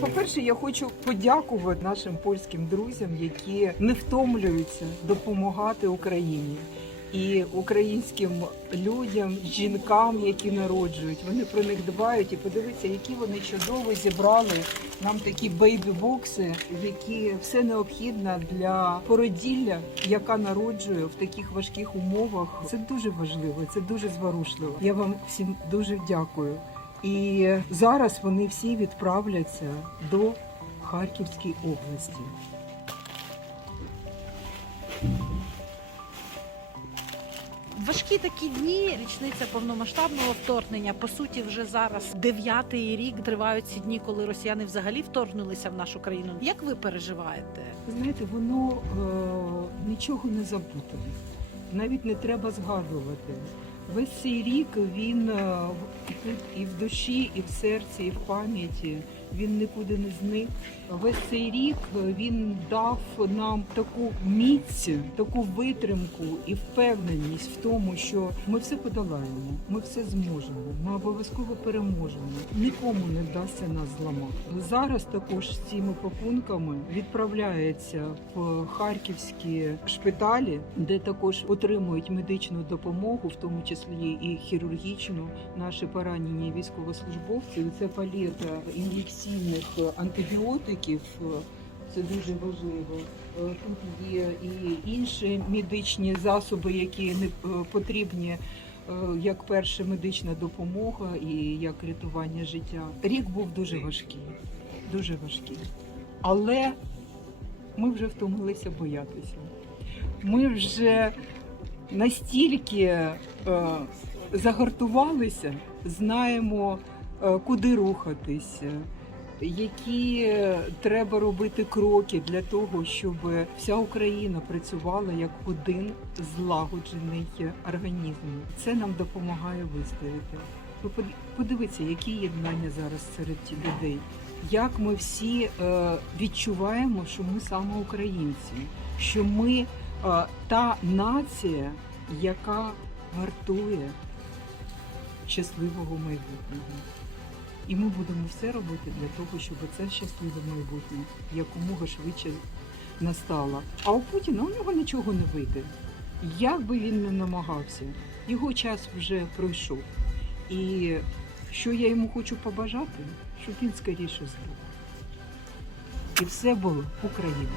По-перше, я хочу подякувати нашим польським друзям, які не втомлюються допомагати Україні. І українським людям, жінкам, які народжують, вони про них дбають. І подивіться, які вони чудово зібрали нам такі бейбі-бокси, які все необхідне для породілля, яка народжує в таких важких умовах. Це дуже важливо, це дуже зворушливо. Я вам всім дуже дякую. І зараз вони всі відправляться до Харківської області. Важкі такі дні, річниця повномасштабного вторгнення. По суті, вже зараз дев'ятий рік тривають ці дні, коли росіяни взагалі вторгнулися в нашу країну. Як ви переживаєте? Знаєте, воно е, нічого не забуте. Навіть не треба згадувати. Весь цей рік він е, тут і в душі, і в серці, і в пам'яті. Він нікуди не зник. Весь цей рік він дав нам таку міць, таку витримку і впевненість в тому, що ми все подолаємо, ми все зможемо, ми обов'язково переможемо. Нікому не вдасться нас зламати. Зараз також цими пакунками відправляється в харківські шпиталі, де також отримують медичну допомогу, в тому числі і хірургічну. Наші поранені військовослужбовці. Це паліта ін'єкційних антибіотиків. Це дуже важливо. Е, Тут є і інші медичні засоби, які не е, потрібні е, як перша медична допомога і як рятування життя. Рік був дуже важкий, дуже важкий. Але ми вже втомилися боятися. Ми вже настільки е, загартувалися, знаємо, е, куди рухатися, які треба робити кроки для того, щоб вся Україна працювала як один злагоджений організм. Це нам допомагає вистояти. Ви под- подивіться, які єднання зараз серед людей. Як ми всі е, відчуваємо, що ми саме українці, що ми е, та нація, яка вартує щасливого майбутнього. І ми будемо все робити для того, щоб це щасливе майбутнє якомога швидше настало. А у Путіна у нього нічого не вийде. Як би він не намагався, його час вже пройшов. І що я йому хочу побажати, щоб він скоріше здох. І все було Україна.